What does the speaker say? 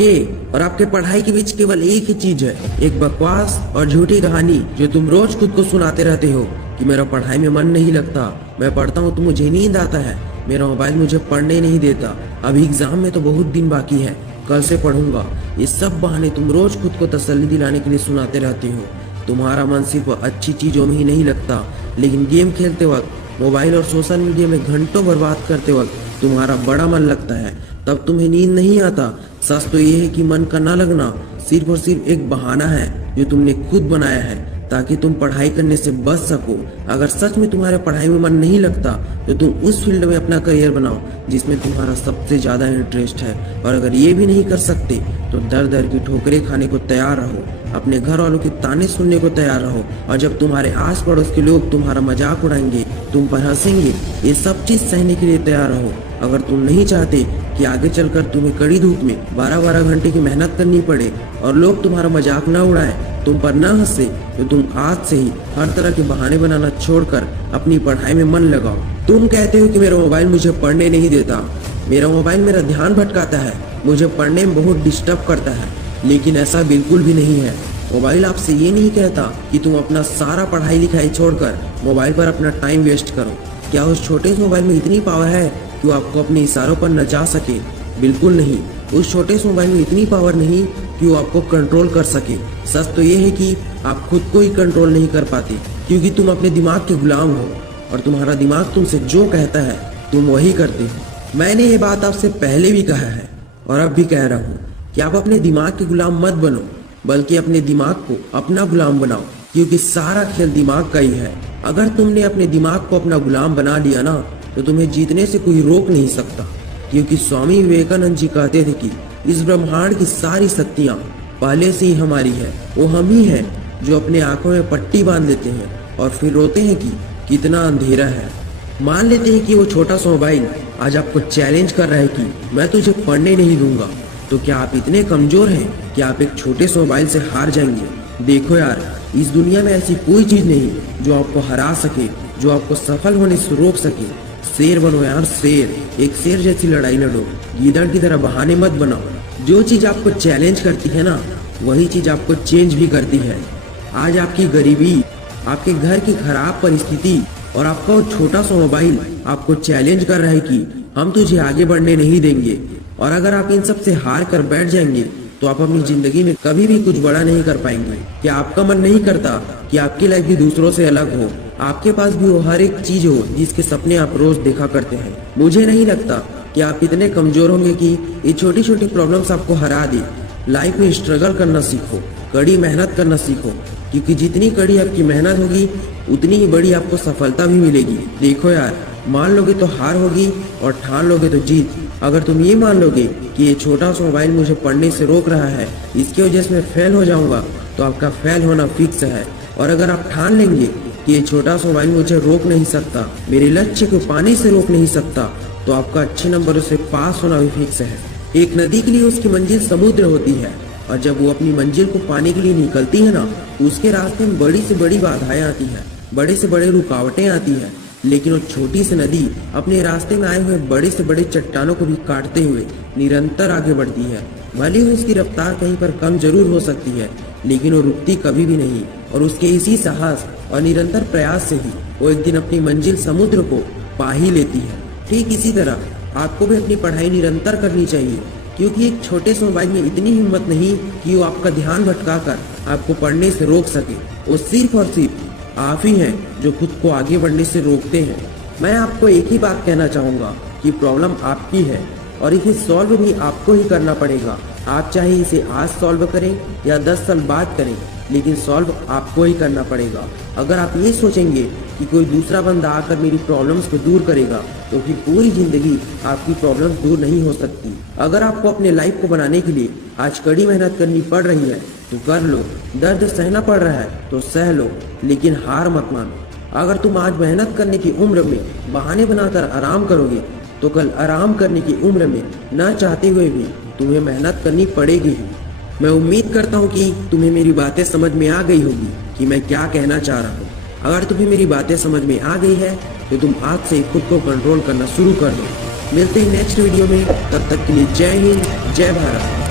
आपके और आपके पढ़ाई के बीच केवल एक ही चीज है, एक बकवास और झूठी कहानी जो तुम रोज खुद को सुनाते रहते हो कि मेरा पढ़ाई में मन नहीं लगता, मैं पढ़ता हूँ तो मुझे नींद आता है, मेरा मोबाइल मुझे पढ़ने नहीं देता, अभी एग्जाम में तो बहुत दिन बाकी है, कल से पढ़ूंगा। ये सब बहाने तुम रोज खुद को तसल्ली दिलाने के लिए सुनाते रहते हो। तुम्हारा मन सिर्फ अच्छी चीजों में ही नहीं लगता, लेकिन गेम खेलते वक्त, मोबाइल और सोशल मीडिया में घंटों बर्बाद करते वक्त तुम्हारा बड़ा मन लगता है, तब तुम्हें नींद नहीं आता। सच तो ये है कि मन का ना लगना सिर्फ और सिर्फ एक बहाना है जो तुमने खुद बनाया है ताकि तुम पढ़ाई करने से बच सको। अगर सच में तुम्हारे पढ़ाई में मन नहीं लगता तो तुम उस फील्ड में अपना करियर बनाओ जिसमें तुम्हारा सबसे ज्यादा इंटरेस्ट है, और अगर ये भी नहीं कर सकते तो दर दर की ठोकरें खाने को तैयार रहो, अपने घर वालों के ताने सुनने को तैयार रहो, और जब तुम्हारे आस पड़ोस के लोग तुम्हारा मजाक उड़ाएंगे, तुम पर हंसेंगे, ये सब चीज सहने के लिए तैयार रहो। अगर तुम नहीं चाहते कि आगे चलकर तुम्हें कड़ी धूप में 12-12 घंटे की मेहनत करनी पड़े और लोग तुम्हारा मजाक न उड़ाएं, तुम पर न हंसे, तो तुम आज से ही हर तरह के बहाने बनाना छोड़कर अपनी पढ़ाई में मन लगाओ। तुम कहते हो कि मेरा मोबाइल मुझे पढ़ने नहीं देता, मेरा मोबाइल मेरा ध्यान भटकाता है, मुझे पढ़ने में बहुत डिस्टर्ब करता है, लेकिन ऐसा बिल्कुल भी नहीं है। मोबाइल आपसे ये नहीं कहता कि तुम अपना सारा पढ़ाई लिखाई छोड़कर मोबाइल पर अपना टाइम वेस्ट करो। क्या उस छोटे से मोबाइल में इतनी पावर है कि वो आपको अपने इशारों पर नचा सके? बिल्कुल नहीं। उस छोटे से मोबाइल में इतनी पावर नहीं कि वो आपको कंट्रोल कर सके। सच तो ये है कि आप खुद को ही कंट्रोल नहीं कर पाते, क्योंकि तुम अपने दिमाग के गुलाम हो और तुम्हारा दिमाग तुमसे जो कहता है तुम वही करते हो। मैंने ये बात आपसे पहले भी कहा है और अब भी कह रहा हूँ कि आप अपने दिमाग के गुलाम मत बनो, बल्कि अपने दिमाग को अपना गुलाम बनाओ, क्योंकि सारा खेल दिमाग का ही है। अगर तुमने अपने दिमाग को अपना गुलाम बना लिया ना, तो तुम्हें जीतने से कोई रोक नहीं सकता, क्योंकि स्वामी विवेकानंद जी कहते थे कि इस ब्रह्मांड की सारी शक्तियाँ पहले से ही हमारी है। वो हम ही हैं जो अपने आंखों में पट्टी बांध लेते हैं और फिर रोते हैं कि कितना अंधेरा है। मान लेते हैं कि वो छोटा सा मोबाइल आज आपको चैलेंज कर रहा है कि मैं तुझे पढ़ने नहीं दूंगा, तो क्या आप इतने कमजोर हैं कि आप एक छोटे से मोबाइल से हार जाएंगे? देखो यार, इस दुनिया में ऐसी कोई चीज नहीं जो आपको हरा सके, जो आपको सफल होने से रोक सके। शेर बनो यार, शेर। एक शेर जैसी लड़ाई लड़ो, गीदड़ की तरह बहाने मत बनाओ। जो चीज आपको चैलेंज करती है ना, वही चीज आपको चेंज भी करती है। आज आपकी गरीबी, आपके घर की खराब परिस्थिति और आपका वो छोटा सा मोबाइल आपको चैलेंज कर रहा है कि हम तुझे आगे बढ़ने नहीं देंगे। और अगर आप इन सब से हार कर बैठ जाएंगे तो आप अपनी जिंदगी में कभी भी कुछ बड़ा नहीं कर पाएंगे। क्या आपका मन नहीं करता कि आपकी लाइफ भी दूसरों से अलग हो, आपके पास भी वो हर एक चीज हो जिसके सपने आप रोज देखा करते हैं? मुझे नहीं लगता कि आप इतने कमजोर होंगे कि ये छोटी छोटी प्रॉब्लम्स आपको हरा दे। लाइफ में स्ट्रगल करना सीखो, कड़ी मेहनत करना सीखो, क्योंकि जितनी कड़ी आपकी मेहनत होगी उतनी ही बड़ी आपको सफलता भी मिलेगी। देखो यार, मान लोगे तो हार होगी और ठान लोगे तो जीत। अगर तुम ये मान लोगे कि ये छोटा सा मोबाइल मुझे पढ़ने से रोक रहा है, इसकी वजह से मैं फेल हो जाऊंगा, तो आपका फेल होना फिक्स है। और अगर आप ठान लेंगे कि ये छोटा सा मोबाइल मुझे रोक नहीं सकता, मेरे लक्ष्य को पाने से रोक नहीं सकता, तो आपका अच्छे नंबरों से पास होना भी फिक्स है। एक नदी के लिए उसकी मंजिल समुद्र होती है, और जब वो अपनी मंजिल को पाने के लिए निकलती है ना, उसके रास्ते में बड़ी से बड़ी बाधाएं आती है, बड़े से बड़े रुकावटें आती है, लेकिन वो छोटी सी नदी अपने रास्ते में आए हुए बड़े से बड़े चट्टानों को भी काटते हुए निरंतर आगे बढ़ती है। भले ही उसकी रफ्तार कहीं पर कम जरूर हो सकती है, लेकिन वो रुकती कभी भी नहीं, और उसके इसी साहस और निरंतर प्रयास से ही वो एक दिन अपनी मंजिल समुद्र को पा ही लेती है। ठीक इसी तरह आपको भी अपनी पढ़ाई निरंतर करनी चाहिए, क्योंकि एक छोटे से मोबाइल में इतनी हिम्मत नहीं कि वो आपका ध्यान भटकाकर आपको पढ़ने से रोक सके। वो सिर्फ और सिर्फ आप ही हैं जो खुद को आगे बढ़ने से रोकते हैं। मैं आपको एक ही बात कहना चाहूँगा कि प्रॉब्लम आपकी है और इसे सॉल्व भी आपको ही करना पड़ेगा। आप चाहे इसे आज सॉल्व करें या 10 साल बाद करें, लेकिन सॉल्व आपको ही करना पड़ेगा। अगर आप ये सोचेंगे कि कोई दूसरा बंदा आकर मेरी प्रॉब्लम्स को दूर करेगा, तो फिर पूरी जिंदगी आपकी प्रॉब्लम्स दूर नहीं हो सकती। अगर आपको अपने लाइफ को बनाने के लिए आज कड़ी मेहनत करनी पड़ रही है तो कर लो, दर्द सहना पड़ रहा है तो सह लो, लेकिन हार मत मानो। अगर तुम आज मेहनत करने की उम्र में बहाने बनाकर आराम करोगे, तो कल आराम करने की उम्र में ना चाहते हुए भी तुम्हें मेहनत करनी पड़ेगी ही। मैं उम्मीद करता हूँ कि तुम्हें मेरी बातें समझ में आ गई होगी कि मैं क्या कहना चाह रहा हूँ। अगर तुम्हें मेरी बातें समझ में आ गई है तो तुम आज से खुद को कंट्रोल करना शुरू कर दो। मिलते हैं नेक्स्ट वीडियो में, तब तक के लिए जय हिंद, जय भारत।